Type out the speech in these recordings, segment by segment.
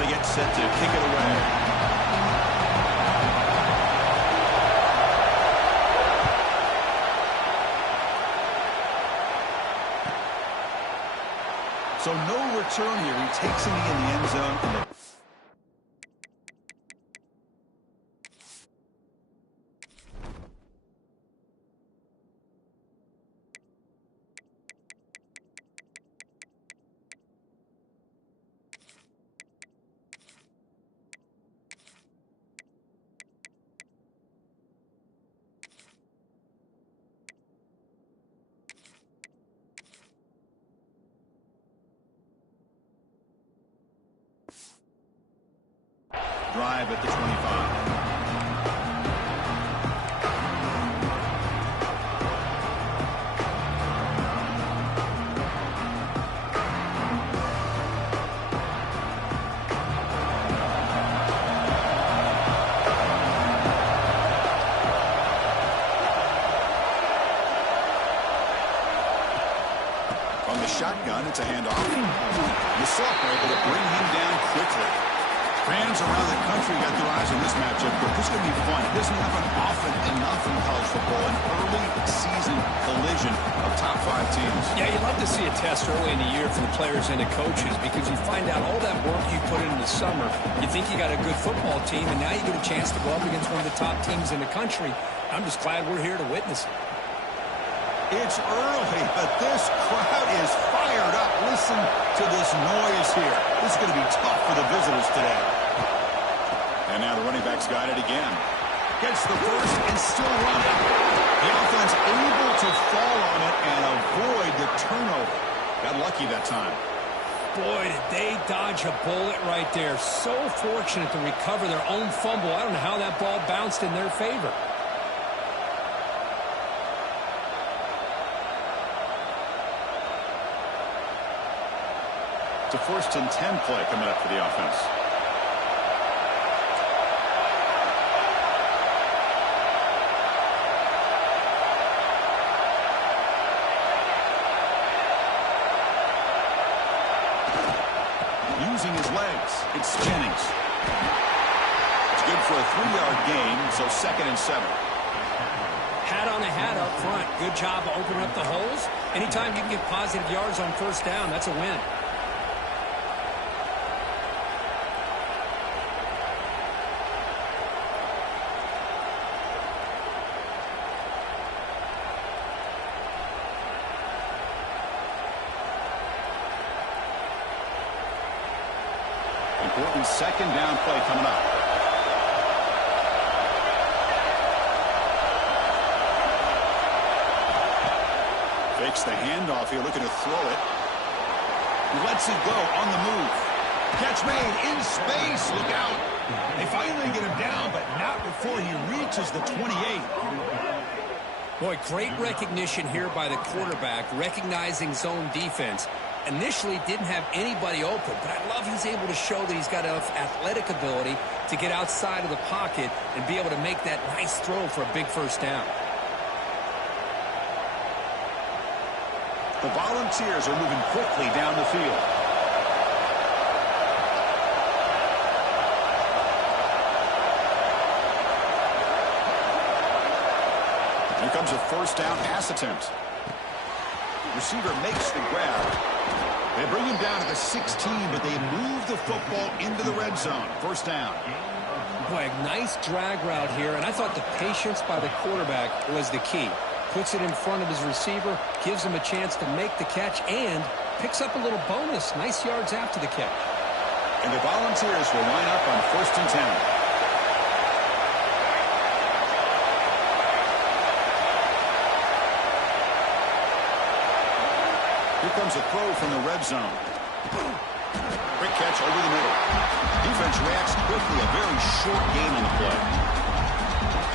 they get set to kick it away. So no return here. He takes it in the end zone. Drive at the 25. From the shotgun, it's a handoff. The Soft were able to bring him down quickly. Fans around the country got their eyes on this matchup, but this is going to be fun. It doesn't happen often enough in college football, an early season collision of top 5 teams. Yeah, you love to see a test early in the year for the players and the coaches because you find out all that work you put in the summer. You think you got a good football team, and now you get a chance to go up against one of the top teams in the country. I'm just glad we're here to witness it. It's early, but this crowd is fired up. Listen to this noise here. This is going to be tough for the visitors today. And now the running back's got it again. Gets the first and still running. The offense able to fall on it and avoid the turnover. Got lucky that time. Boy, did they dodge a bullet right there. So fortunate to recover their own fumble. I don't know how that ball bounced in their favor. It's a 1st and 10 play coming up for the offense. Using his legs, it's Jennings. It's good for a 3-yard gain, so 2nd and 7. Hat on a hat up front. Good job of opening up the holes. Anytime you can get positive yards on 1st down, that's a win. Important 2nd down play coming up. Fakes the handoff here, looking to throw it. Lets it go on the move. Catch made in space. Look out. They finally get him down, but not before he reaches the 28. Boy, great recognition here by the quarterback, recognizing zone defense. Initially didn't have anybody open, but I love he's able to show that he's got enough athletic ability to get outside of the pocket and be able to make that nice throw for a big 1st down. The Volunteers are moving quickly down the field. Here comes a 1st down pass attempt. Receiver makes the grab. They bring him down to the 16, but they move the football into the red zone. 1st down. Boy, a nice drag route here, and I thought the patience by the quarterback was the key. Puts it in front of his receiver, gives him a chance to make the catch, and picks up a little bonus. Nice yards after the catch. And the Volunteers will line up on 1st and 10. Here comes a throw from the red zone. Quick catch over the middle. Defense reacts quickly. A very short gain on the play.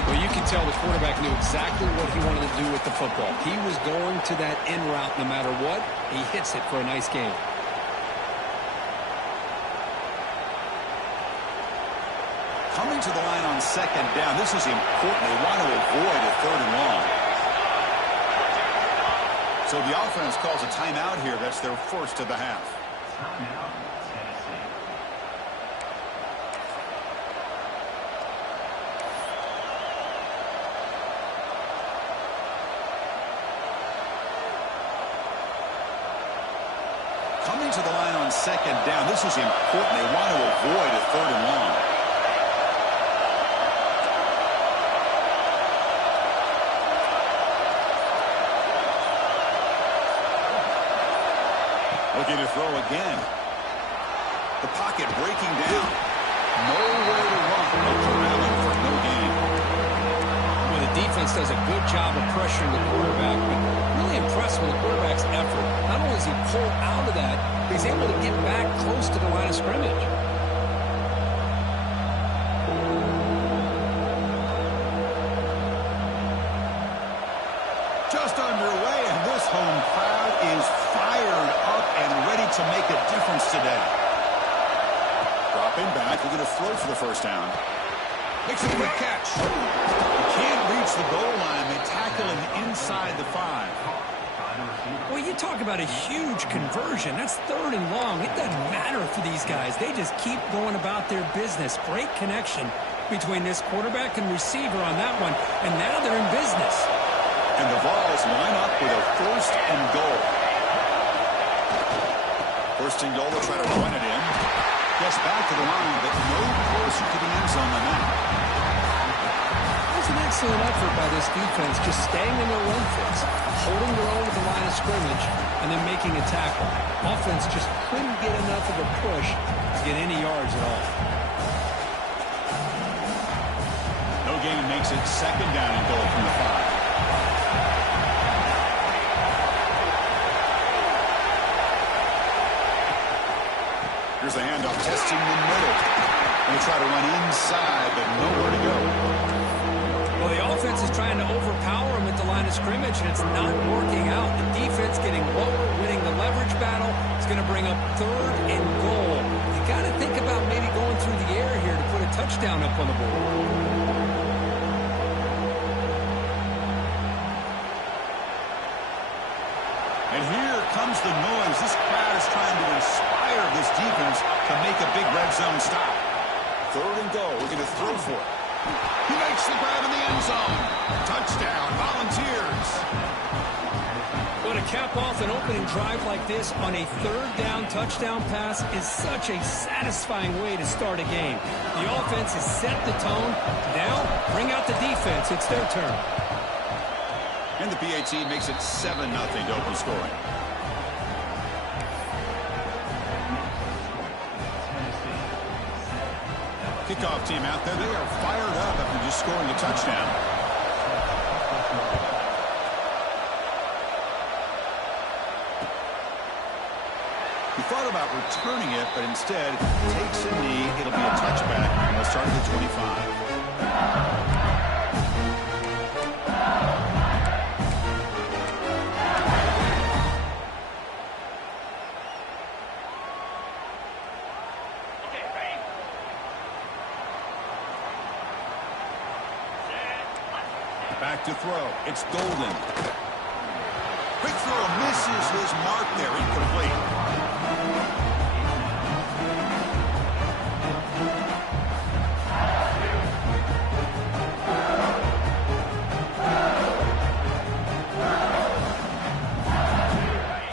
Well, you can tell the quarterback knew exactly what he wanted to do with the football. He was going to that in route no matter what. He hits it for a nice gain. Coming to the line on 2nd down. This is important. They want to avoid a 3rd and long. So the offense calls a timeout here. That's their 1st of the half. on second down. This is important. They want to avoid a 3rd and long. Looking to throw again. The pocket breaking down. Nowhere to run. No corralling for no gain. Well, the defense does a good job of pressuring the quarterback, but really impressed with the quarterback's effort. Not only does he pull out of that, but he's able to get back close to the line of scrimmage. Just underway, and this home crowd is fired up and ready to make a difference today. Dropping back, looking to throw for the first down. Makes a quick catch. He can't reach the goal line. They tackle him inside the 5. Well, you talk about a huge conversion. That's 3rd and long. It doesn't matter for these guys. They just keep going about their business. Great connection between this quarterback and receiver on that one, and now they're in business. And the Vols line up with a 1st and goal. 1st and goal, they'll try to run it in. Gets back to the line, but no closer to the end zone than that. It's an excellent effort by this defense, just staying in their run fits, holding their own at the line of scrimmage, and then making a tackle. Offense just couldn't get enough of a push to get any yards at all. No gain makes it 2nd down and goal from the 5. Here's the handoff, testing the middle. Going to try to run inside, but nowhere to go. Well, the offense is trying to overpower him at the line of scrimmage, and it's not working out. The defense getting lower, winning the leverage battle. It's going to bring up 3rd and goal. You got to think about maybe going through the air here to put a touchdown up on the board. And here comes the noise. This crowd is trying to inspire this defense to make a big red zone stop. 3rd and goal. We're going to throw for it. He makes the grab in the end zone. Touchdown, Volunteers. But to cap off an opening drive like this on a 3rd down touchdown pass is such a satisfying way to start a game. The offense has set the tone. Now, bring out the defense. It's their turn. And the PAT makes it 7-0 to open scoring. Kickoff team out there. They are fired up after just scoring a touchdown. He thought about returning it, but instead takes a knee. It'll be a touchback, and they'll start at the 25. Back to throw. It's Golden. Quick throw misses his mark there. Incomplete.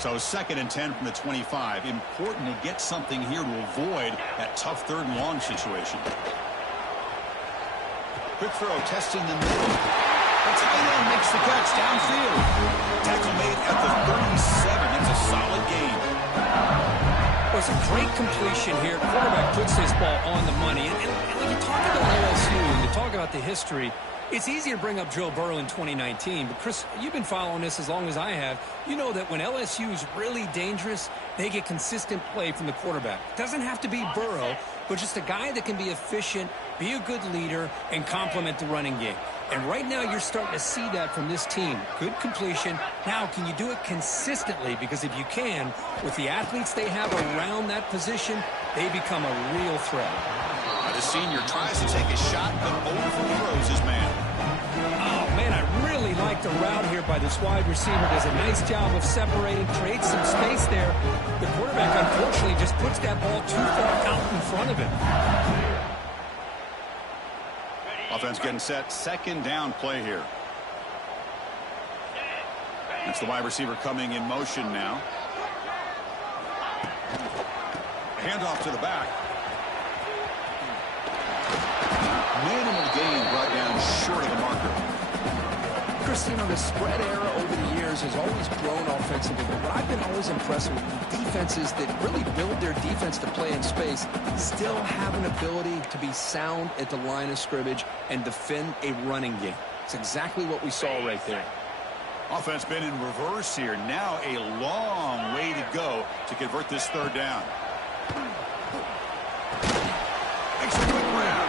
So 2nd and 10 from the 25. Important to get something here to avoid that tough 3rd and long situation. Quick throw, testing the middle. The tight end makes the catch downfield. Tackle made at the 37. That's a solid gain. Well, it's a great completion here. Quarterback puts this ball on the money. And when you talk about LSU and you talk about the history, it's easy to bring up Joe Burrow in 2019. But, Chris, you've been following this as long as I have. You know that when LSU is really dangerous, they get consistent play from the quarterback. It doesn't have to be Burrow, but just a guy that can be efficient, be a good leader, and complement the running game. And right now you're starting to see that from this team. Good completion. Now, can you do it consistently? Because if you can, with the athletes they have around that position, they become a real threat. The senior tries to take a shot, but overthrows his man. Oh, man, I really like the route here by this wide receiver. Does a nice job of separating, creates some space there. The quarterback, unfortunately, just puts that ball too far out in front of him. Offense getting set. 2nd down play here. That's the wide receiver coming in motion now. Handoff to the back. Minimal gain brought down short of the marker. Chris, you know, the spread era over the years has always grown offensively, but what I've been always impressed with defenses that really build their defense to play in space still have an ability to be sound at the line of scrimmage and defend a running game. It's exactly what we saw right there. Offense been in reverse here. Now a long way to go to convert this third down. Makes a quick grab.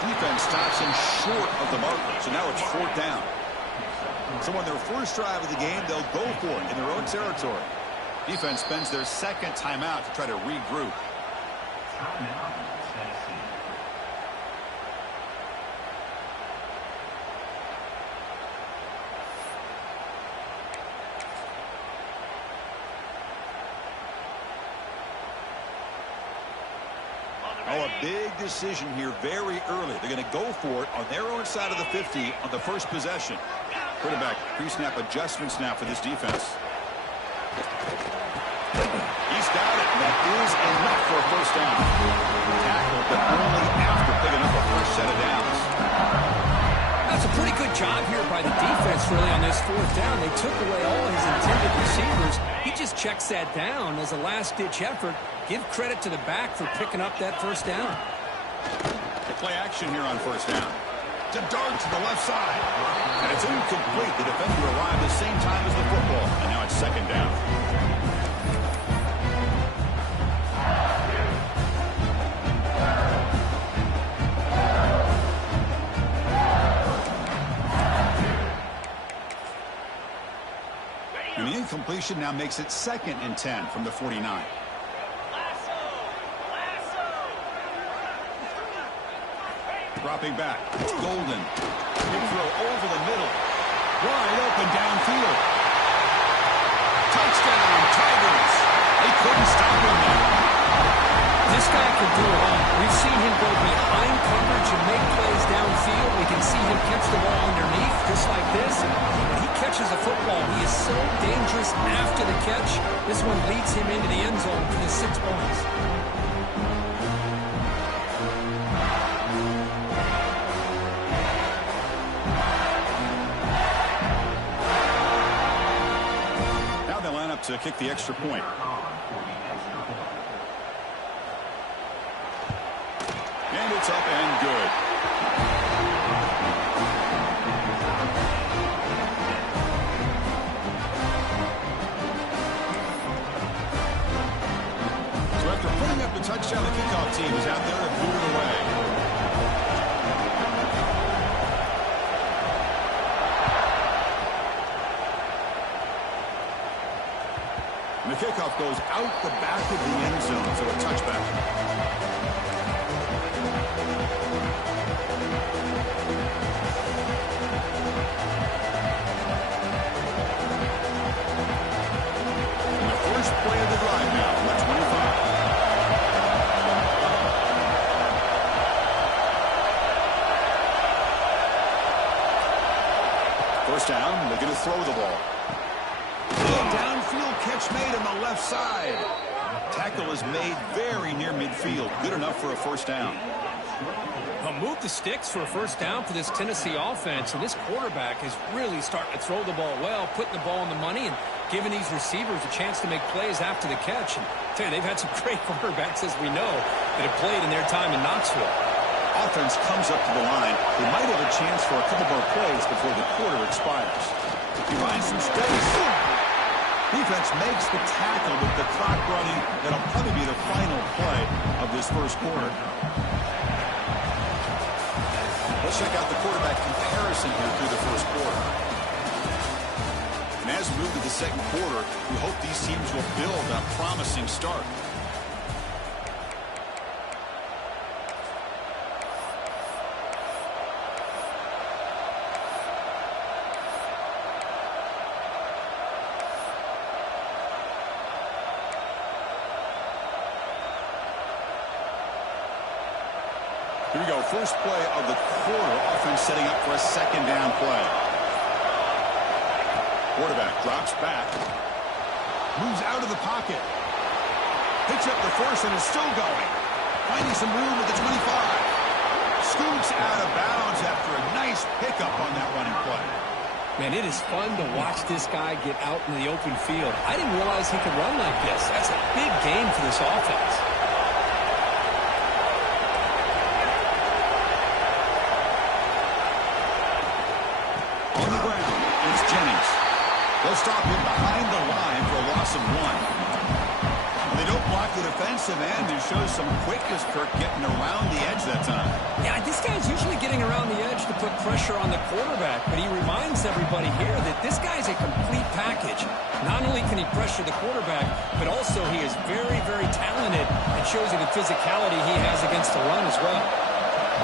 Defense stops him short of the marker, so now it's fourth down. So on their first drive of the game, they'll go for it in their own territory. Defense spends their second timeout to try to regroup. Oh, a big decision here very early. They're going to go for it on their own side of the 50 on the first possession. Quarterback pre-snap adjustments now for this defense. He's got it, and that is enough for a first down. Tackle, but only after picking up a fresh set of downs. That's a pretty good job here by the defense, really, on this fourth down. They took away all his intended receivers. He just checks that down as a last-ditch effort. Give credit to the back for picking up that first down. Play action here on first down. To dart to the left side. And it's incomplete. The defender arrived at the same time as the football. And now it's second down. And the incompletion now makes it 2nd and 10 from the 49. Dropping back. It's Golden. Big throw over the middle. Wide open downfield. Touchdown, Tigers. They couldn't stop him now. This guy can do it all. We've seen him go behind coverage and make plays downfield. We can see him catch the ball underneath just like this. When he catches a football, he is so dangerous after the catch. This one leads him into the end zone for the 6 points. To kick the extra point. And it's up and good. So after putting up the touchdown, the kickoff team is out there and moving away. The kickoff goes out the back of the end zone, so a touchback. And the first play of the drive now on the 25. First down, they're going to throw the ball. Downfield catch made on the left side. Tackle is made very near midfield. Good enough for a first down. Well, move the sticks for a first down for this Tennessee offense. And this quarterback is really starting to throw the ball well, putting the ball on the money and giving these receivers a chance to make plays after the catch. And I tell you, they've had some great quarterbacks, as we know, that have played in their time in Knoxville. Offense comes up to the line. They might have a chance for a couple more plays before the quarter expires. He finds some space. Defense makes the tackle with the clock running. That'll probably be the final play of this first quarter. Let's check out the quarterback comparison here through the first quarter. And as we move to the second quarter, we hope these teams will build a promising start. Here we go, first play of the quarter. Offense setting up for a second down play. Quarterback drops back. Moves out of the pocket. Picks up the force and is still going. Finding some room at the 25. Scoots out of bounds after a nice pickup on that running play. Man, it is fun to watch this guy get out in the open field. I didn't realize he could run like this. That's a big game for this offense. On the ground, it's Jennings. They'll stop him behind the line for a loss of 1. They don't block the defensive end and shows some quickness for getting around the edge that time. Yeah, this guy's usually getting around the edge to put pressure on the quarterback, but he reminds everybody here that this guy's a complete package. Not only can he pressure the quarterback, but also he is very, very talented and shows you the physicality he has against the run as well.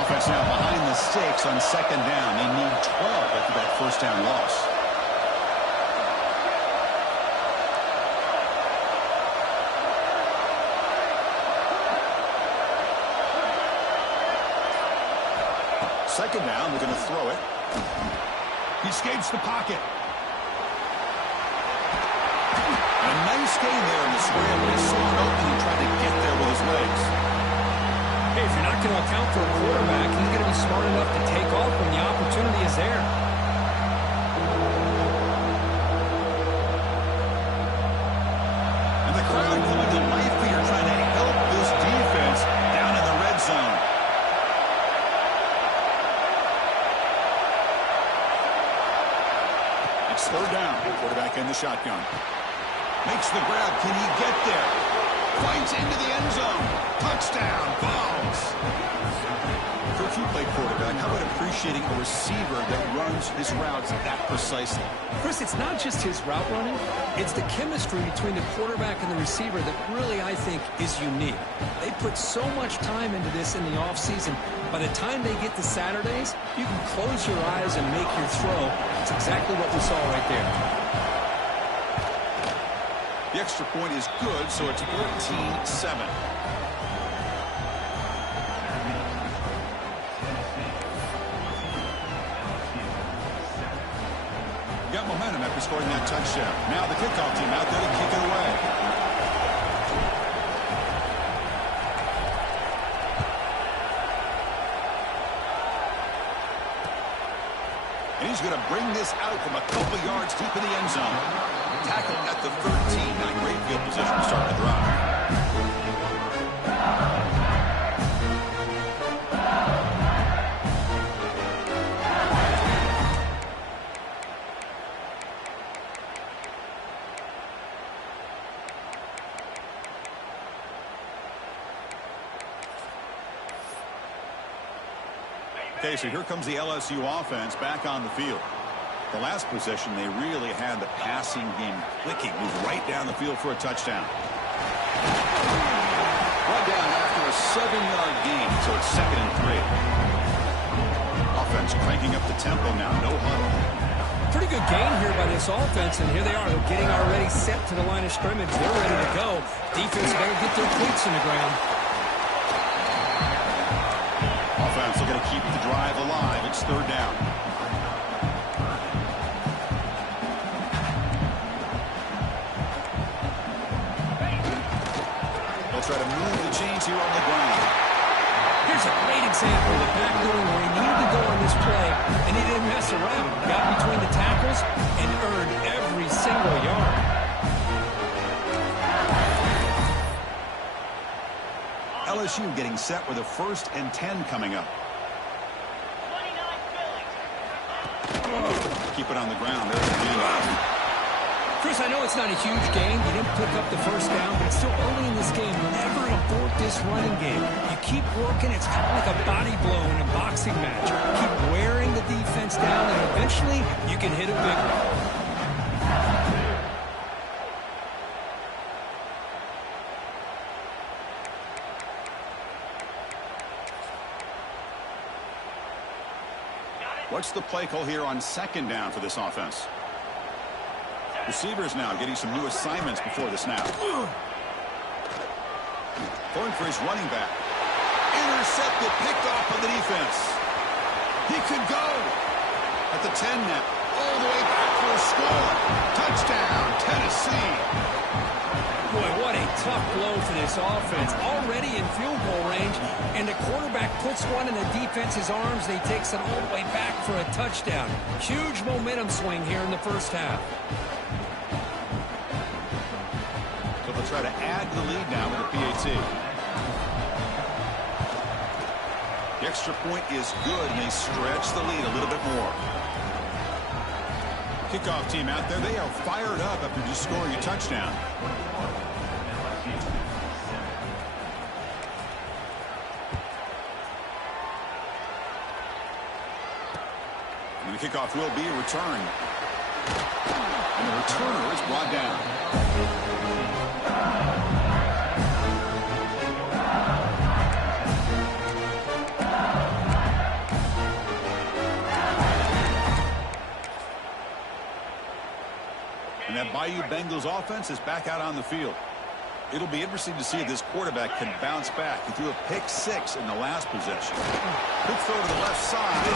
Offense now behind the sticks on second down. They need 12 after that first down loss. Second down, they're going to throw it. He escapes the pocket. A nice gain there in the scramble. He saw an opening and tried to get there with his legs. Hey, if you're not going to account for a quarterback, he's going to be smart enough to take off when the opportunity is there. And the crowd coming to life here trying to help this defense down in the red zone. It's third down. Quarterback in the shotgun. Makes the grab. Can he get there? Fights into the end zone. Touchdown. Balls. Coach, you play quarterback. How about appreciating a receiver that runs his routes that precisely? Chris, it's not just his route running. It's the chemistry between the quarterback and the receiver that really, I think, is unique. They put so much time into this in the offseason. By the time they get to Saturdays, you can close your eyes and make your throw. It's exactly what we saw right there. The extra point is good, so it's 14-7. Got momentum after scoring that touchdown. Now the kickoff team out there to kick it away. And he's going to bring this out from a couple yards deep in the end zone. Tackle at the 13. Not a great field position to start the drive. Okay, so here comes the LSU offense back on the field. The last possession, they really had the passing game clicking. Moved right down the field for a touchdown. Run down after a 7-yard gain, so it's 2nd and 3. Offense cranking up the tempo now, no huddle. Pretty good gain here by this offense, and here they are. They're getting already set to the line of scrimmage. They're ready to go. Defense better get their cleats in the ground. Offense looking to keep the drive alive. It's third down. They'll try to move the chains here on the ground. Here's a great example of the back doing where he needed to go on this play, and he didn't mess around. Got between the tackles and earned every single yard. LSU getting set with a 1st and 10 coming up. Keep it on the ground. There's the gain. Chris, I know it's not a huge gain. You didn't pick up the first down, but it's still early in this game. Never abort this running game. You keep working. It's kind of like a body blow in a boxing match. Keep wearing the defense down, and eventually you can hit a big one. What's the play call here on 2nd down for this offense? Receivers now getting some new assignments before the snap. Going for his running back. Intercepted, picked off on the defense. He could go at the 10 now. All the way back for a score. Touchdown, Tennessee. Boy, what a tough blow for this offense. Already in field goal range, and the quarterback puts one in the defense's arms, and he takes it all the way back for a touchdown. Huge momentum swing here in the first half. So they'll try to add to the lead now with a PAT. The extra point is good, and they stretch the lead a little bit more. Kickoff team out there, they are fired up after just scoring a touchdown. And the kickoff will be a return. And the returner is brought down. And that Bayou Bengals offense is back out on the field. It'll be interesting to see if this quarterback can bounce back. He threw a pick-6 in the last possession. Good throw to the left side.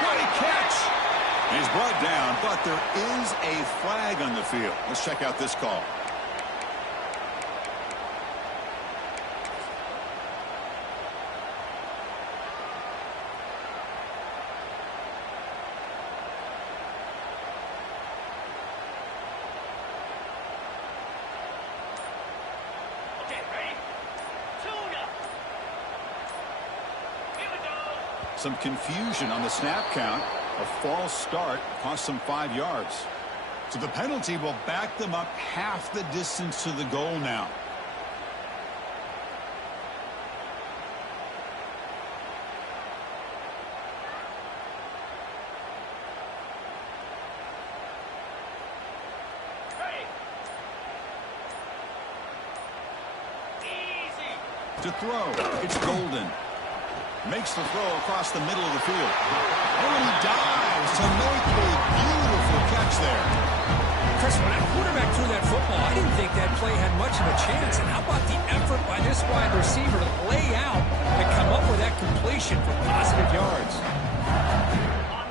What a catch! He's brought down, but there is a flag on the field. Let's check out this call. Some confusion on the snap count. A false start cost them 5 yards. So the penalty will back them up half the distance to the goal now. To throw, it's Golden. Makes the throw across the middle of the field. Oh, and he dives to make a beautiful catch there. Chris, when that quarterback threw that football, I didn't think that play had much of a chance. And how about the effort by this wide receiver to lay out and come up with that completion for positive yards?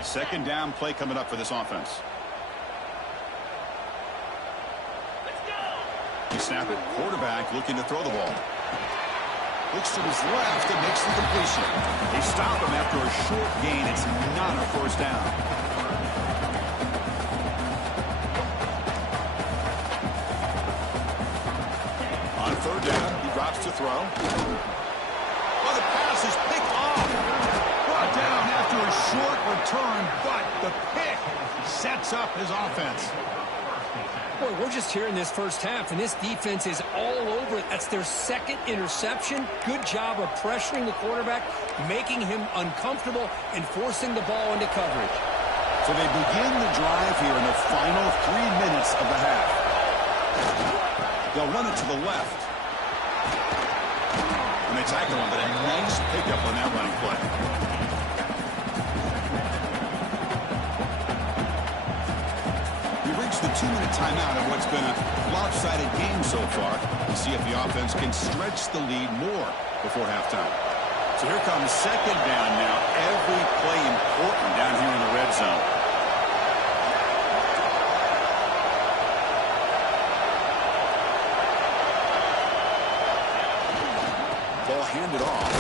Second down play coming up for this offense. Let's go! You snap it, quarterback looking to throw the ball. Looks to his left and makes the completion. They stop him after a short gain. It's not a first down. On third down, he drops to throw. Well, the pass is picked off. Brought down after a short return, but the pick sets up his offense. Boy, we're just here in this first half, and this defense is all over it. That's their second interception. Good job of pressuring the quarterback, making him uncomfortable, and forcing the ball into coverage. So they begin the drive here in the final 3 minutes of the half. They'll run it to the left. And they tackle him, but a nice pickup on that running play. The 2-minute timeout of what's been a lopsided game so far to see if the offense can stretch the lead more before halftime. So here comes second down now. Every play important down here in the red zone. Ball handed off.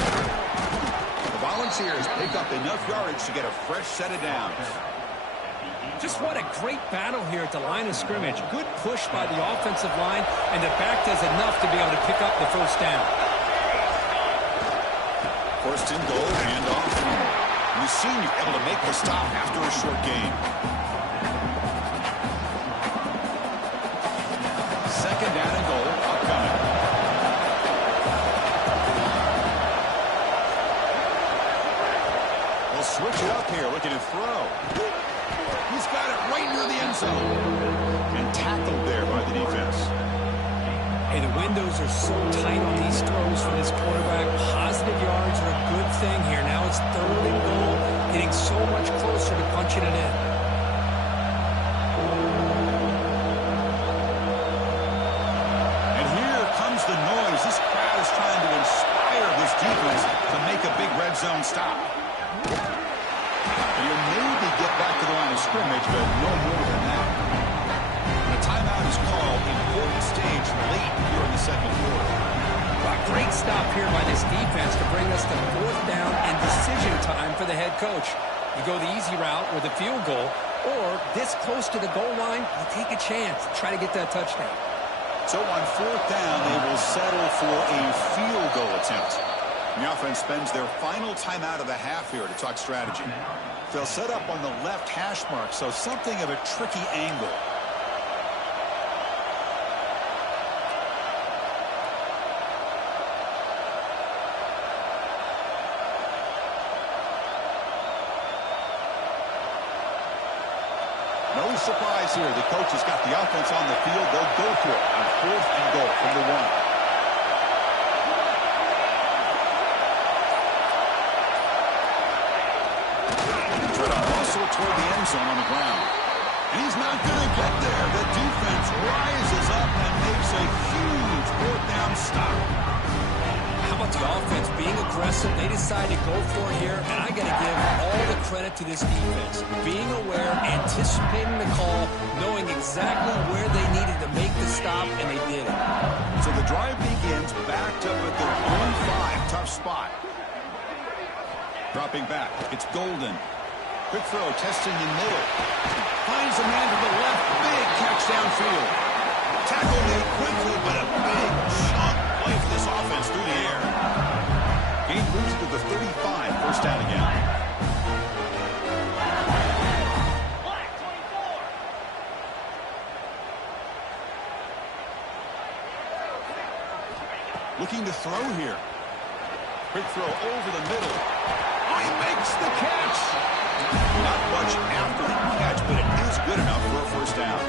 The Volunteers pick up enough yardage to get a fresh set of downs. Just what a great battle here at the line of scrimmage. Good push by the offensive line, and the back does enough to be able to pick up the first down. First and goal, handoff. You seem able to make the stop after a short game. Second down and goal, upcoming. We'll switch it up here, looking to throw. He's got it right near the end zone. And tackled there by the defense. Hey, the windows are so tight on these throws for this quarterback. Positive yards are a good thing here. Now it's third and goal, getting so much closer to punching it in. And here comes the noise. This crowd is trying to inspire this defense to make a big red zone stop. You'll maybe get back to the line of scrimmage, but no more than that. And a timeout timeout is called. Important stage late here in the second quarter. A great stop here by this defense to bring us to fourth down and decision time for the head coach. You go the easy route with a field goal, or this close to the goal line, you take a chance to try to get that touchdown. So on fourth down, they will settle for a field goal attempt. The offense spends their final timeout of the half here to talk strategy. They'll set up on the left hash mark, so something of a tricky angle. No surprise here. The coach has got the offense on the field. They'll go for it on fourth and goal from the 1. Toward the end zone on the ground. And he's not going to get there. The defense rises up and makes a huge fourth down stop. How about the offense being aggressive? They decide to go for it here, and I got to give all the credit to this defense. Being aware, anticipating the call, knowing exactly where they needed to make the stop, and they did it. So the drive begins backed up at their own 5. Tough spot. Dropping back. It's Golden. Quick throw, testing the middle. Finds a man to the left. Big catch downfield. Tackle made quickly, but a big chunk play for this offense through the air. Gain moves to the 35. First down again. Looking to throw here. Quick throw over the middle. Oh, he makes the catch. Not much after the catch, but it is good enough for a first down.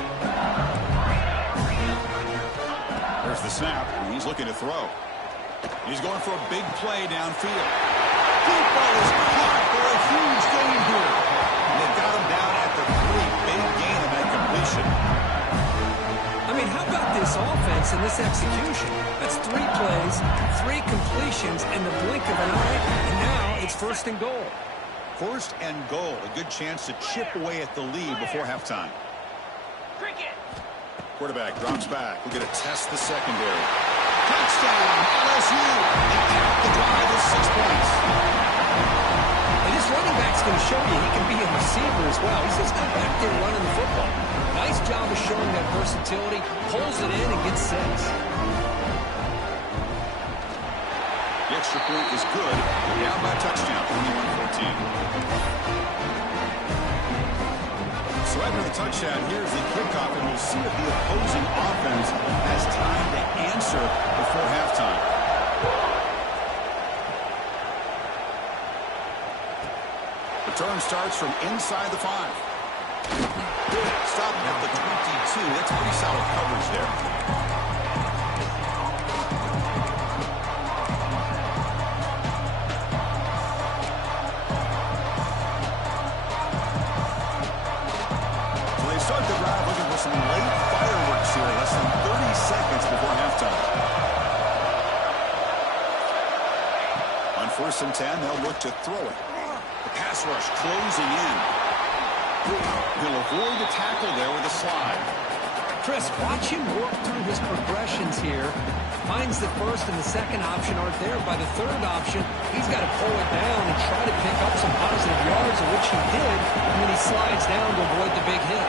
There's the snap, and he's looking to throw. He's going for a big play downfield. Deep ball is caught for a huge gain here. And they got him down at the 3. Big gain on that completion. I mean, how about this offense and this execution? That's 3 plays, 3 completions in the blink of an eye, and now it's first and goal. First and goal. A good chance to chip away at the lead before halftime. Cricket. Quarterback drops back. We're going to test the secondary. Touchdown, LSU. They cap the drive with 6 points. And this running back's going to show you he can be a receiver as well. He's just not back there running the football. Nice job of showing that versatility. Pulls it in and gets 6. The extra point is good. Down by a touchdown, 21-14. So after the touchdown, here's the kickoff, and we'll see if the opposing offense has time to answer before halftime. Return starts from inside the 5. Stopping at the 22. That's pretty solid coverage there. Some late fireworks here, less than 30 seconds before halftime. On 1st and 10, they'll look to throw it. The pass rush closing in. He'll avoid the tackle there with a slide. Chris, watch him work through his progressions here. Finds the first and the second option aren't there. By the third option, he's got to pull it down and try to pick up some positive yards, of which he did, and then he slides down to avoid the big hit.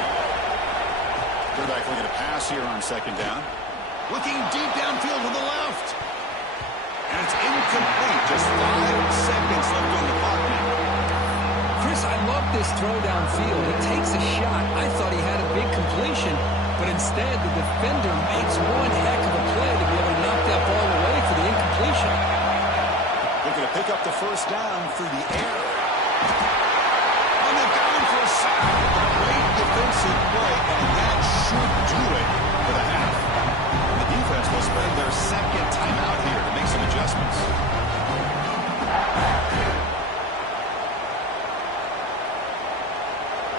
Quarterback looking to pass here on 2nd down. Looking deep downfield to the left. And it's incomplete. Just 5 seconds left on the clock now. Chris, I love this throw downfield. He takes a shot. I thought he had a big completion, but instead the defender makes one heck of a play to be able to knock that ball away for the incompletion. Looking to pick up the first down through the air. On the down for a sack. Great defensive play, and that should do it for the half. And the defense will spend their 2nd timeout here to make some adjustments.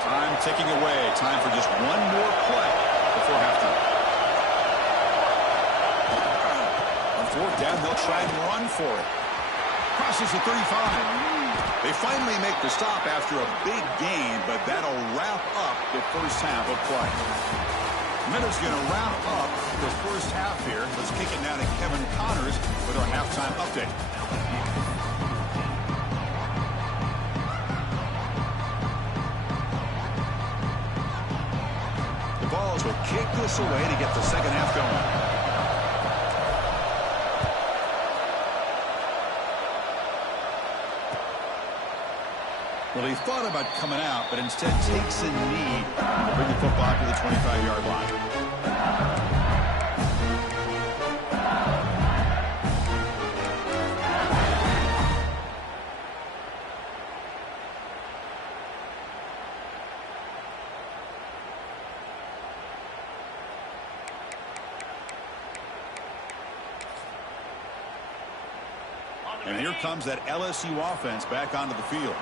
Time ticking away. Time for just one more play before halftime. On 4th down, they'll try and run for it. Crosses the 35. They finally make the stop after a big gain, but that'll wrap up the first half of play. Minutes going to wrap up the first half here. Let's kick it now to Kevin Connors with our halftime update. The Vols will kick this away to get the second half going. Well, he thought about coming out, but instead takes a knee to bring the football to the 25-yard line. And here comes that LSU offense back onto the field.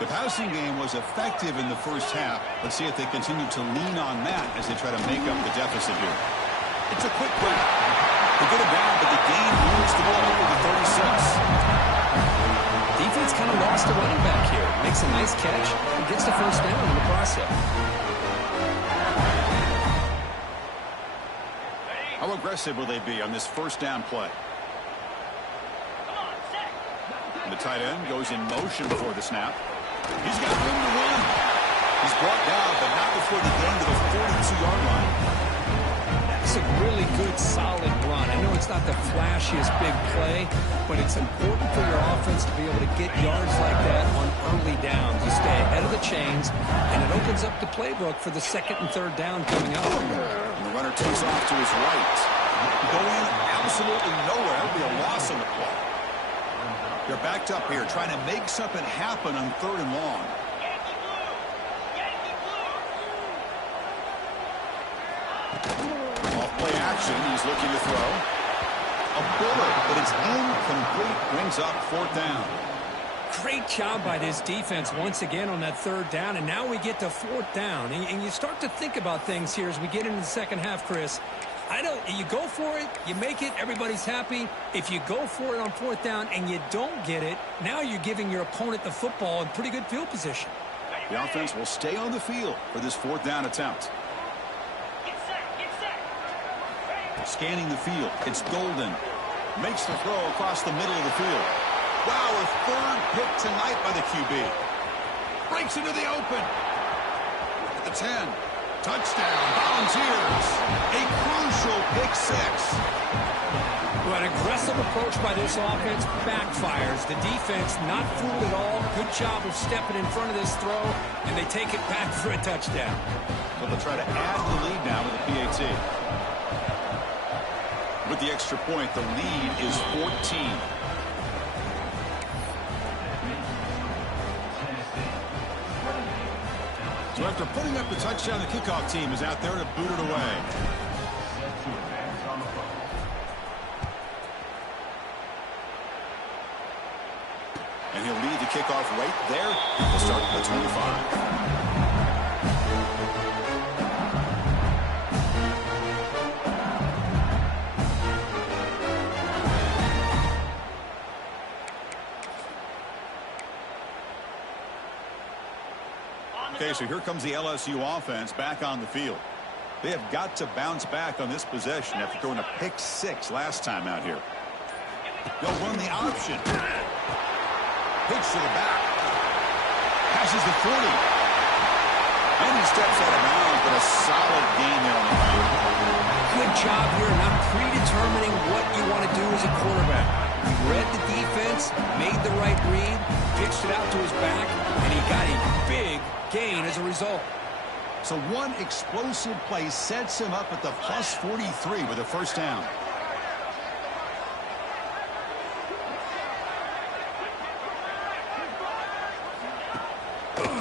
The passing game was effective in the first half. Let's see if they continue to lean on that as they try to make up the deficit here. It's a quick grab. They get it down, but the gain moves the ball over the 36. Defense kind of lost the running back here. Makes a nice catch and gets the first down in the process. How aggressive will they be on this first down play? The tight end goes in motion before the snap. He's got room to run. He's brought down, but not before the gain to the 42-yard line. It's a really good, solid run. I know it's not the flashiest big play, but it's important for your offense to be able to get yards like that on early downs. You stay ahead of the chains, and it opens up the playbook for the second and third down coming up. And the runner takes off to his right. Going absolutely nowhere. That would be a loss on the play. They're backed up here, trying to make something happen on third and long. Off play action, he's looking to throw. A bullet, but it's incomplete, brings up fourth down. Great job by this defense once again on that third down, and now we get to fourth down. And you start to think about things here as we get into the second half, Chris. You go for it, you make it, everybody's happy. If you go for it on fourth down and you don't get it, now you're giving your opponent the football in pretty good field position. The offense will stay on the field for this fourth down attempt. Scanning the field, it's Golden. Makes the throw across the middle of the field. Wow, a third pick tonight by the QB. Breaks into the open. At the 10. Touchdown, Volunteers. A crucial pick six. Well, an aggressive approach by this offense backfires. The defense not fooled at all. Good job of stepping in front of this throw, and they take it back for a touchdown. So they'll try to add the lead now with the PAT. With the extra point, the lead is 14. So after putting up the touchdown, the kickoff team is out there to boot it away. And he'll lead the kickoff right there. He'll start at the 25. Okay, so here comes the LSU offense back on the field. They have got to bounce back on this possession after throwing a pick six last time out here. They'll run the option. Pitch to the back. Passes the 40. And he steps out of bounds, but a solid gain there on the ground. Good job here, not predetermining what you want to do as a quarterback. He read the defense, made the right read, pitched it out to his back, and he got a big gain as a result. So one explosive play sets him up at the plus 43 with a first down.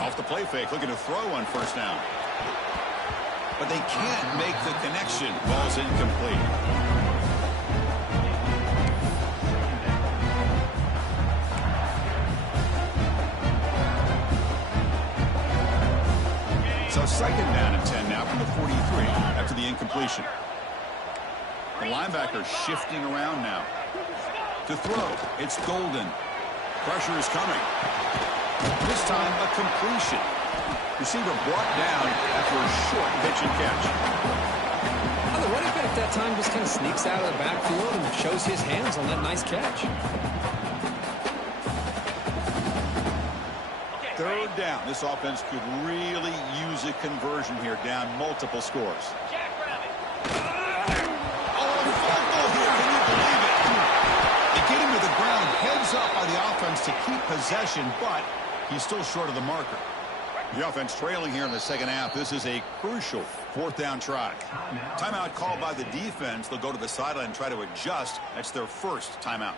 Off the play fake, looking to throw on first down. But they can't make the connection. Ball's incomplete. So second down and 10 now from the 43 after the incompletion. The linebacker shifting around now. To throw, it's Golden. Pressure is coming. This time a completion. Receiver brought down after a short pitch and catch. quarterback that time just kind of sneaks out of the backfield and shows his hands on that nice catch. Third down. This offense could really use a conversion here, down multiple scores. Get him to the ground, heads up by the offense to keep possession, but he's still short of the marker. The offense trailing here in the second half. This is a crucial fourth down try. Timeout called by the defense. They'll go to the sideline and try to adjust. That's their first timeout.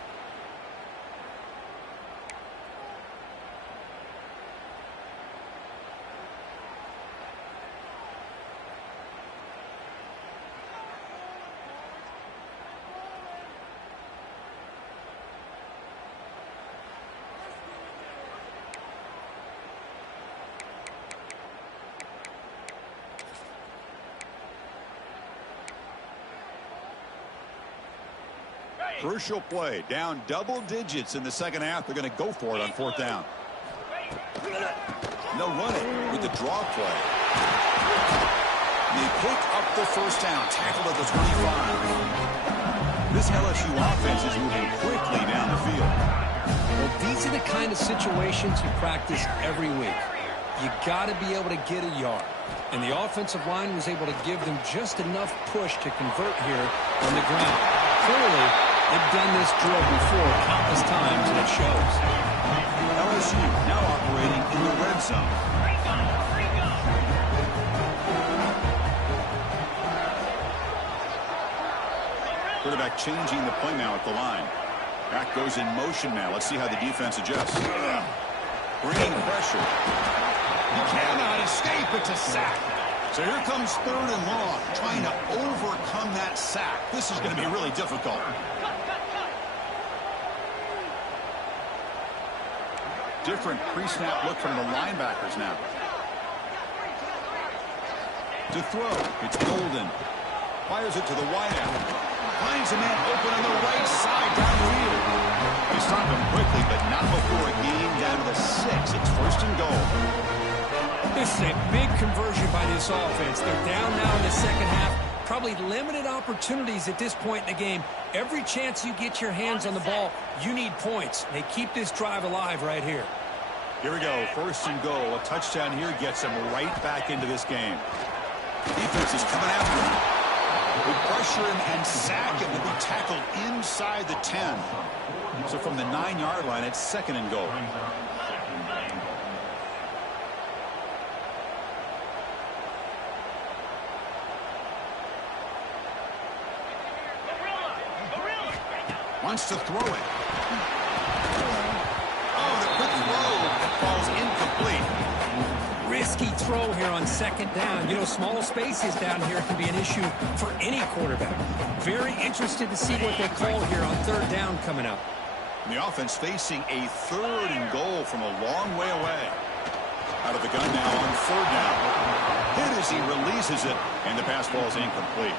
Crucial play. Down double digits in the second half. They're going to go for it on fourth down. They'll run it with the draw play. They pick up the first down. Tackled at the 25. This LSU offense is moving quickly down the field. Well, these are the kind of situations you practice every week. You got to be able to get a yard. And the offensive line was able to give them just enough push to convert here on the ground. Clearly, they've done this drill before countless times, and it shows. LSU now operating in the red zone. Quarterback changing the play now at the line. Back goes in motion now. Let's see how the defense adjusts. Bringing pressure. He cannot escape. It's a sack. So here comes third and long, trying to overcome that sack. This is going to be really difficult. Different pre-snap look from the linebackers now. To throw, it's Golden. Fires it to the wideout. Finds a man open on the right side downfield. They stop him quickly, but not before a gain down to the 6. It's first and goal. This is a big conversion by this offense. They're down now in the second half. Probably limited opportunities at this point in the game. Every chance you get your hands on the ball, you need points. They keep this drive alive right here. Here we go. First and goal. A touchdown here gets them right back into this game. Defense is coming after him. We pressure him and sack him. He'll be tackled inside the 10. So from the 9-yard line, it's second and goal. Wants to throw it. Oh, the quick throw that falls incomplete. Risky throw here on second down. You know, small spaces down here can be an issue for any quarterback. Very interested to see what they call here on third down coming up. The offense facing a third and goal from a long way away. Out of the gun now on third down. Hit as he releases it, and the pass ball is incomplete.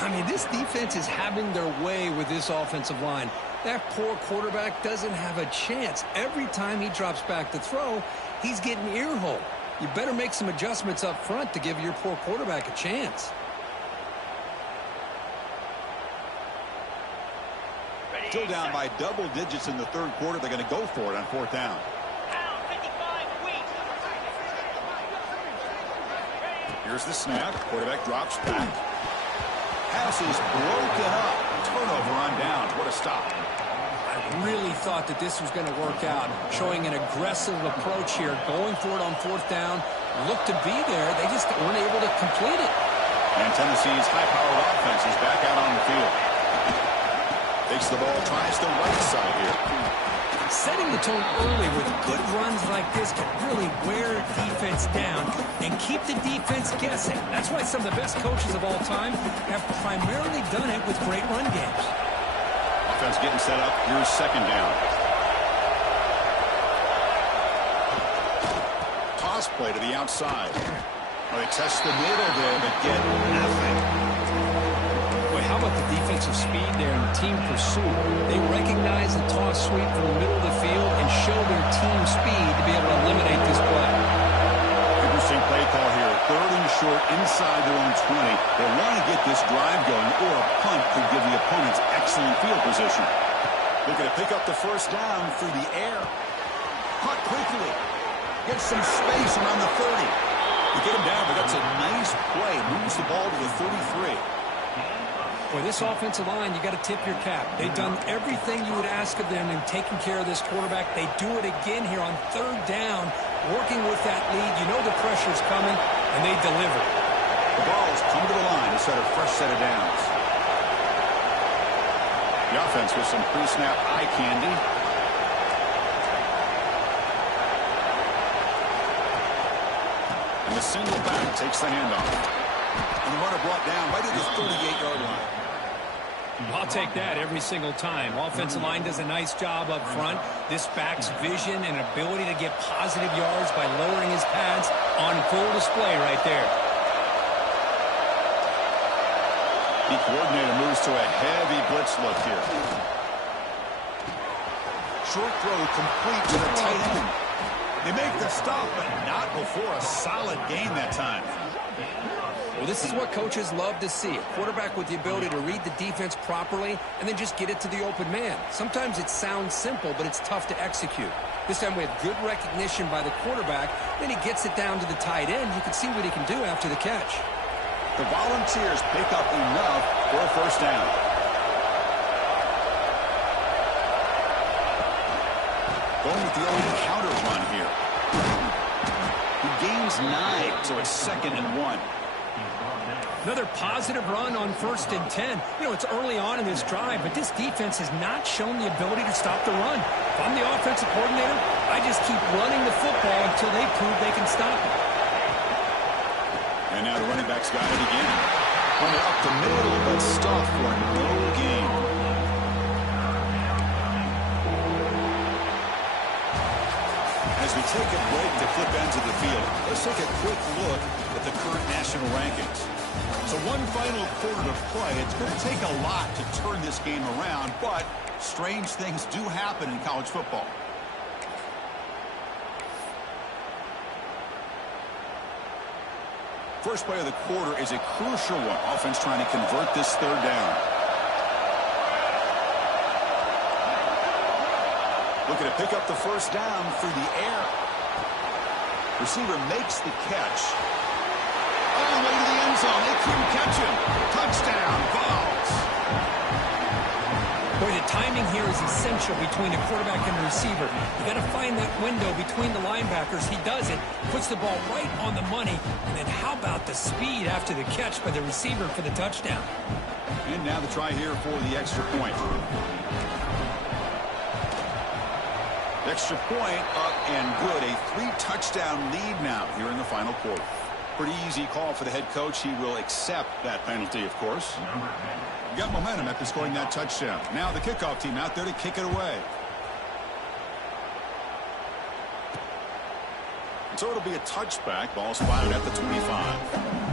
I mean, this defense is having their way with this offensive line. That poor quarterback doesn't have a chance. Every time he drops back to throw, he's getting earhole. You better make some adjustments up front to give your poor quarterback a chance. Still down by double digits in the third quarter. They're going to go for it on fourth down. Here's the snap. Quarterback drops back. Pass is broken up. Turnover on downs. What a stop. I really thought that this was going to work out. Showing an aggressive approach here. Going for it on fourth down. Looked to be there. They just weren't able to complete it. And Tennessee's high-powered offense is back out on the field. Takes the ball, tries the right side here. Setting the tone early with good runs like this can really wear defense down and keep the defense guessing. That's why some of the best coaches of all time have primarily done it with great run games. Offense getting set up. Here's second down. Toss play to the outside. Well, they test the middle there, but get nothing. Boy, how about the defensive speed there and team pursuit? They recognize the toss sweep from the middle of the field and show their team speed to be able to eliminate this play. Interesting play call here. third and short inside their own 20. They want to get this drive going, or a punt could give the opponents excellent field position. Looking to pick up the first down through the air. Caught quickly. Gets some space around the 30. To get him down, but that's a nice play. Moves the ball to the 33. Boy, this offensive line, you got to tip your cap. They've done everything you would ask of them in taking care of this quarterback. They do it again here on third down, working with that lead. You know the pressure's coming, and they deliver. The ball's come to the line to set a fresh set of downs. The offense with some pre-snap eye candy. And the single back takes the handoff. And the runner brought down right at the 38-yard line. I'll take that every single time. Offensive line does a nice job up front. This back's vision and ability to get positive yards by lowering his pads on full display right there. The coordinator moves to a heavy blitz look here. Short throw complete to the tight end. They make the stop, but not before a solid gain that time. Well, this is what coaches love to see. A quarterback with the ability to read the defense properly and then just get it to the open man. Sometimes it sounds simple, but it's tough to execute. This time we have good recognition by the quarterback. Then he gets it down to the tight end. You can see what he can do after the catch. The Volunteers pick up enough for a first down. Going with the old counter run here. He gains 9, so it's 2nd and 1. Another positive run on 1st and 10. You know, it's early on in this drive, but this defense has not shown the ability to stop the run. If I'm the offensive coordinator, I just keep running the football until they prove they can stop it. And now the running back's got it again. Running up the middle, but stopped for no gain. As we take a break to flip ends of the field, let's take a quick look at the current national rankings. So one final quarter to play. It's going to take a lot to turn this game around, but strange things do happen in college football. First play of the quarter is a crucial one. Offense trying to convert this third down. Looking to pick up the first down through the air. Receiver makes the catch. All the way to the end zone. They couldn't catch him. Touchdown, Vols. Boy, the timing here is essential between a quarterback and a receiver. You got to find that window between the linebackers. He does it, puts the ball right on the money, and then how about the speed after the catch by the receiver for the touchdown? And now the try here for the extra point. Extra point up and good. A 3-touchdown lead now here in the final quarter. Pretty easy call for the head coach. He will accept that penalty, of course. Got momentum after scoring that touchdown. Now the kickoff team out there to kick it away. And so it'll be a touchback. Ball spotted at the 25.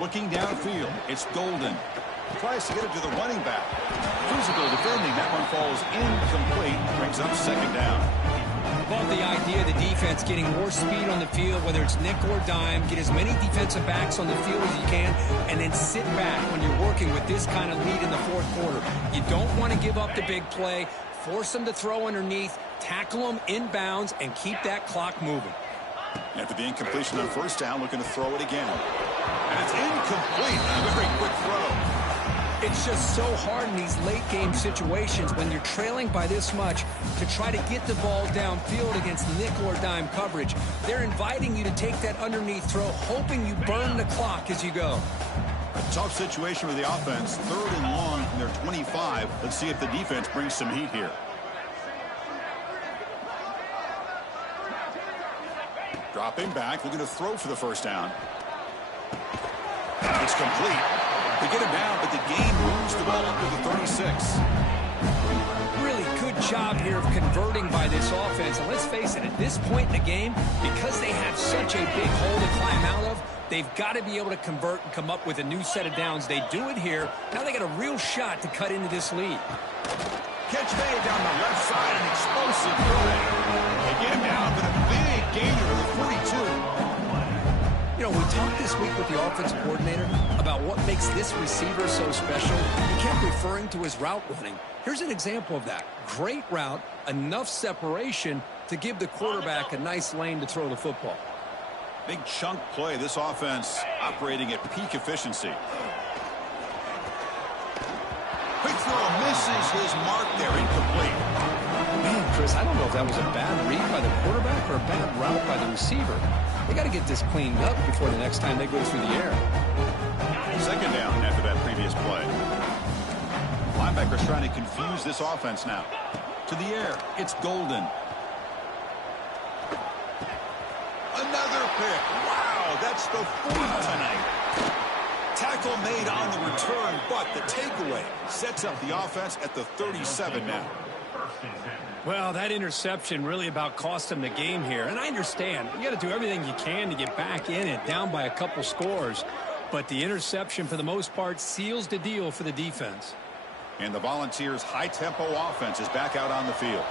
Looking downfield, it's Golden. Tries to get it to the running back. Physical defending. That one falls incomplete. Brings up 2nd down. Love the idea of the defense getting more speed on the field, whether it's nickel or dime. Get as many defensive backs on the field as you can, and then sit back when you're working with this kind of lead in the 4th quarter. You don't want to give up the big play. Force them to throw underneath, tackle them inbounds, and keep that clock moving. After the incompletion on first down, looking to throw it again. And it's incomplete. A very quick throw. It's just so hard in these late game situations when you're trailing by this much to try to get the ball downfield against nickel or dime coverage. They're inviting you to take that underneath throw, hoping you burn the clock as you go. A tough situation with the offense. 3rd and long from their 25. Let's see if the defense brings some heat here. Dropping back, looking to throw for the first down. It's complete. They get him down, but the gain moves the ball up to the 36. Really good job here of converting by this offense. And let's face it, at this point in the game, because they have such a big hole to climb out of, they've got to be able to convert and come up with a new set of downs. They do it here. Now they got a real shot to cut into this lead. Catch made down the left side, an explosive play. They get him down, but a big gainer to the 42. You know, we talked this week with the offensive coordinator about what makes this receiver so special. He kept referring to his route running. Here's an example of that. Great route, enough separation to give the quarterback a nice lane to throw the football. Big chunk play. This offense operating at peak efficiency. Quick throw misses his mark there, incomplete. Man, Chris, I don't know if that was a bad read by the quarterback or a bad route by the receiver. They got to get this cleaned up before the next time they go through the air. Second down after that previous play. Linebackers trying to confuse this offense now. To the air, it's Golden. Another pick. Wow, that's the fourth tonight. Tackle made on the return, but the takeaway sets up the offense at the 37 now. Well, that interception really about cost them the game here. And I understand. You got to do everything you can to get back in it, down by a couple scores. But the interception, for the most part, seals the deal for the defense. And the Volunteers' high-tempo offense is back out on the field.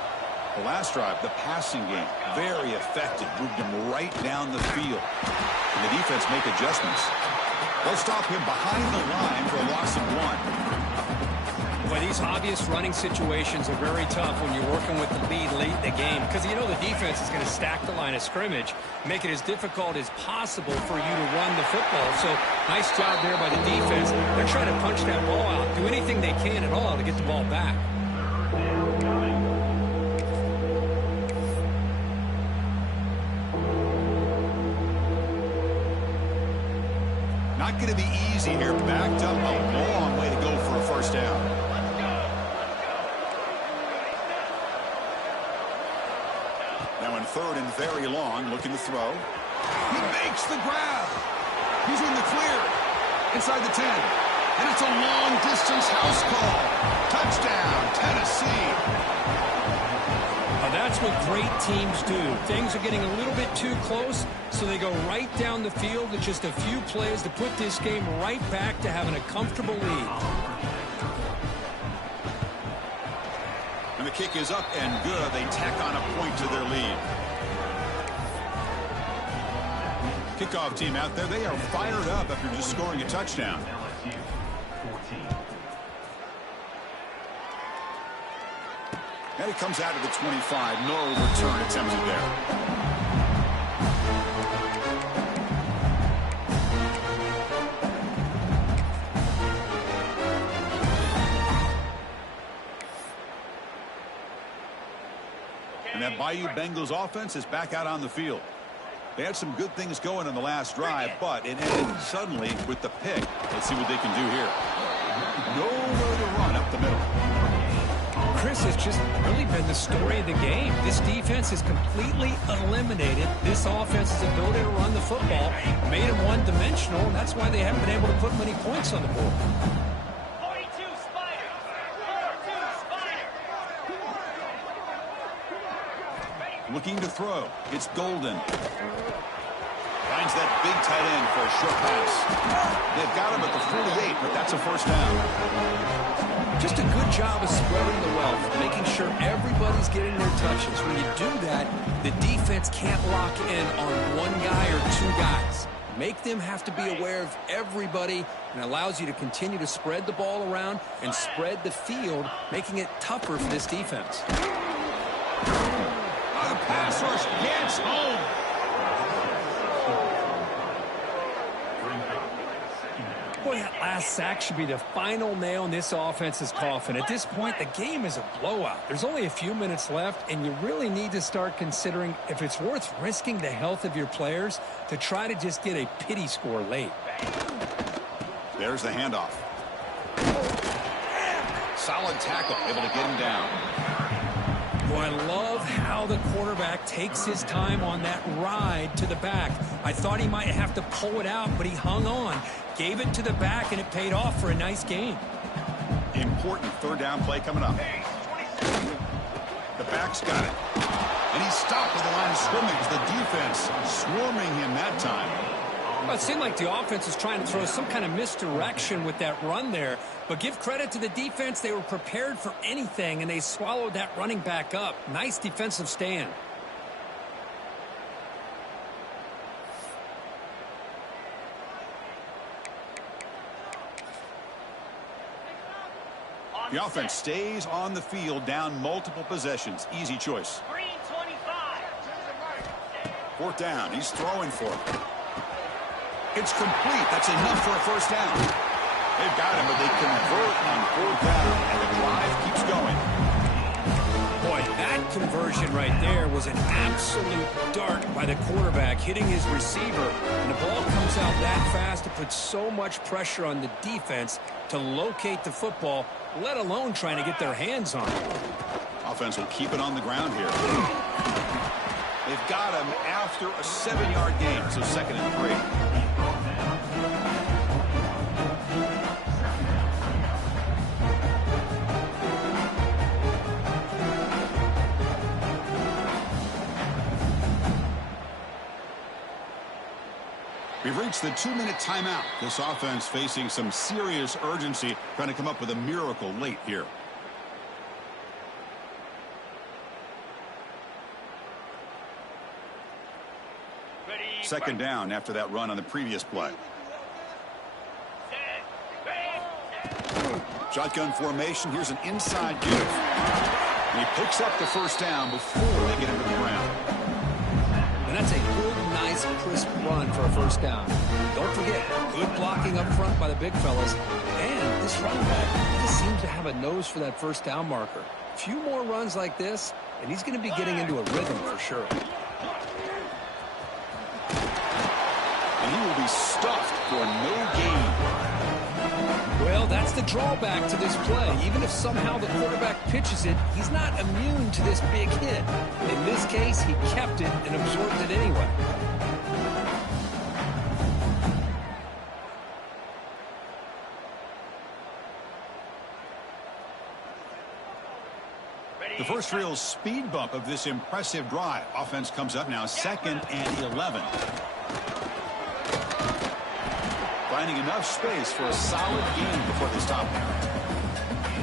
The last drive, the passing game, very effective. Moved him right down the field. And the defense make adjustments. They'll stop him behind the line for a loss of 1. Boy, these obvious running situations are very tough when you're working with the lead late in the game, because you know the defense is going to stack the line of scrimmage, make it as difficult as possible for you to run the football. So nice job there by the defense. They're trying to punch that ball out, do anything they can at all to get the ball back. Not going to be easy here. Backed up a long way to go for a first down. Now in third and very long, looking to throw. He makes the grab. He's in the clear. Inside the 10. And it's a long-distance house call. Touchdown, Tennessee. Now that's what great teams do. Things are getting a little bit too close, so they go right down the field with just a few plays to put this game right back to having a comfortable lead. And the kick is up and good. They tack on a point to their lead. Kickoff team out there. They are fired up after just scoring a touchdown. And he comes out of the 25. No return attempted there. And that Bayou Bengals offense is back out on the field. They had some good things going in the last drive, but it ended suddenly with the pick. Let's see what they can do here. Nowhere to run up the middle. Chris, has just really been the story of the game. This defense has completely eliminated this offense's ability to run the football, made them one-dimensional, and that's why they haven't been able to put many points on the board. Looking to throw. It's Golden. Finds that big tight end for a short pass. They've got him at the 48, but that's a first down. Just a good job of spreading the wealth, making sure everybody's getting their touches. When you do that, the defense can't lock in on one guy or two guys. Make them have to be aware of everybody, and allows you to continue to spread the ball around and spread the field, making it tougher for this defense. The pass rush gets home. Boy, that last sack should be the final nail in this offense's coffin. At this point, the game is a blowout. There's only a few minutes left, and you really need to start considering if it's worth risking the health of your players to try to just get a pity score late. There's the handoff. Solid tackle, able to get him down. Boy, I love how the quarterback takes his time on that ride to the back. I thought he might have to pull it out, but he hung on. Gave it to the back, and it paid off for a nice game. Important third down play coming up. back's got it. And he's stopped at the line of scrimmage. The defense swarming him that time. Well, it seemed like the offense was trying to throw some kind of misdirection with that run there. But give credit to the defense. They were prepared for anything, and they swallowed that running back up. Nice defensive stand. The offense stays on the field, down multiple possessions. Easy choice. 325. 4th down. He's throwing for it. It's complete. That's enough for a first down. They've got him, but they convert on 4th down, and the drive keeps going. Boy, that conversion right there was an absolute dart by the quarterback, hitting his receiver. And the ball comes out that fast to put so much pressure on the defense to locate the football, let alone trying to get their hands on it. Offense will keep it on the ground here. They've got him after a 7-yard gain, so 2nd and 3. We've reached the 2-minute timeout. This offense facing some serious urgency, trying to come up with a miracle late here. Ready. 2nd down after that run on the previous play. Shotgun formation. Here's an inside give. And he picks up the first down before they get into the ground. And that's a good, nice, crisp run for a first down. Don't forget, good blocking up front by the big fellas. And this running back just seems to have a nose for that first down marker. A few more runs like this, and he's going to be getting into a rhythm for sure. And he will be stuffed for no gain. Well, that's the drawback to this play. Even if somehow the quarterback pitches it, he's not immune to this big hit. In this case, he kept it and absorbed it anyway. The first real speed bump of this impressive drive. Offense comes up now 2nd and 11. Finding enough space for a solid gain before they stop.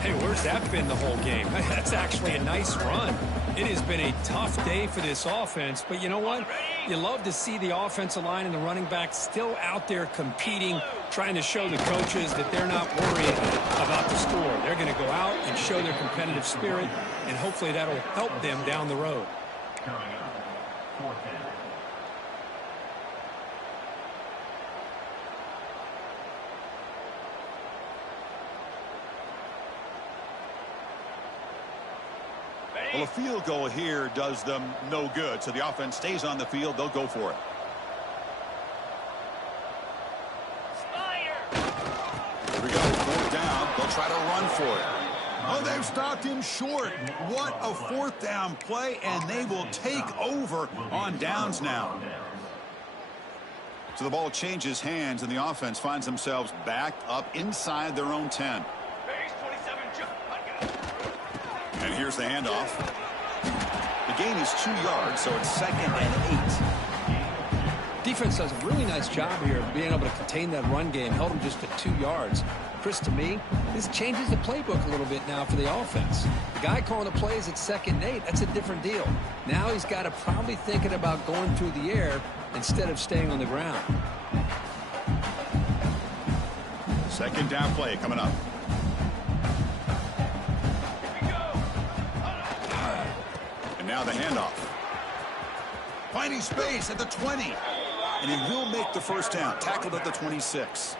Hey, where's that been the whole game? That's actually a nice run. It has been a tough day for this offense, but you know what? You love to see the offensive line and the running back still out there competing, trying to show the coaches that they're not worried about the score. They're going to go out and show their competitive spirit, and hopefully that'll help them down the road. Well, a field goal here does them no good, so the offense stays on the field. They'll go for it. Here we go, 4th down. They'll try to run for it. Oh, they've stopped him short. What a 4th down play, and they will take over on downs now. So the ball changes hands, and the offense finds themselves backed up inside their own 10. And here's the handoff. The gain is 2 yards, so it's 2nd and 8. Defense does a really nice job here of being able to contain that run game, held them just to 2 yards. Chris, to me, this changes the playbook a little bit now for the offense. The guy calling the plays at 2nd and 8, that's a different deal. Now he's got to probably thinking about going through the air instead of staying on the ground. 2nd down play coming up. Now the handoff. Finding space at the 20. And he will make the first down. Tackled at the 26.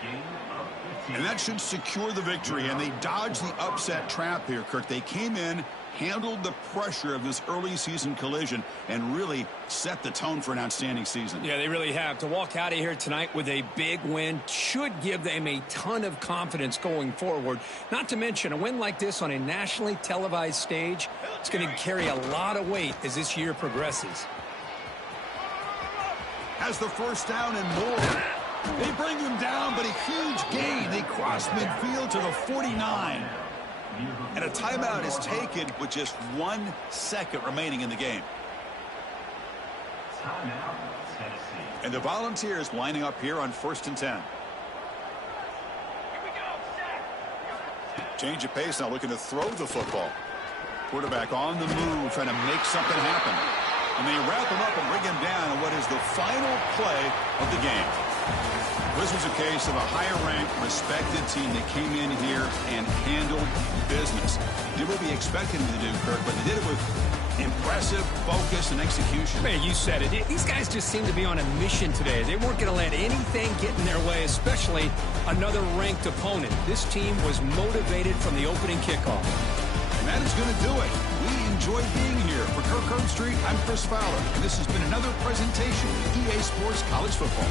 And that should secure the victory. And they dodged the upset trap here, Kirk. They came in, handled the pressure of this early season collision, and really set the tone for an outstanding season. Yeah, they really have. To walk out of here tonight with a big win should give them a ton of confidence going forward. Not to mention, a win like this on a nationally televised stage, it's going to carry a lot of weight as this year progresses. Has the first down and more. They bring him down, but a huge gain. They cross midfield to the 49. And a timeout is taken with just 1 second remaining in the game. And the Volunteers lining up here on 1st and 10. Change of pace now, looking to throw the football. Quarterback on the move, trying to make something happen. And they wrap him up and bring him down in what is the final play of the game. This was a case of a higher-ranked, respected team that came in here and handled business. Did what we expected them to do, Kirk, but they did it with impressive focus and execution. Man, you said it. These guys just seem to be on a mission today. They weren't going to let anything get in their way, especially another ranked opponent. This team was motivated from the opening kickoff. And that is going to do it. We enjoyed being here. For Kirk Herbstreit, I'm Chris Fowler, and this has been another presentation of EA Sports College Football.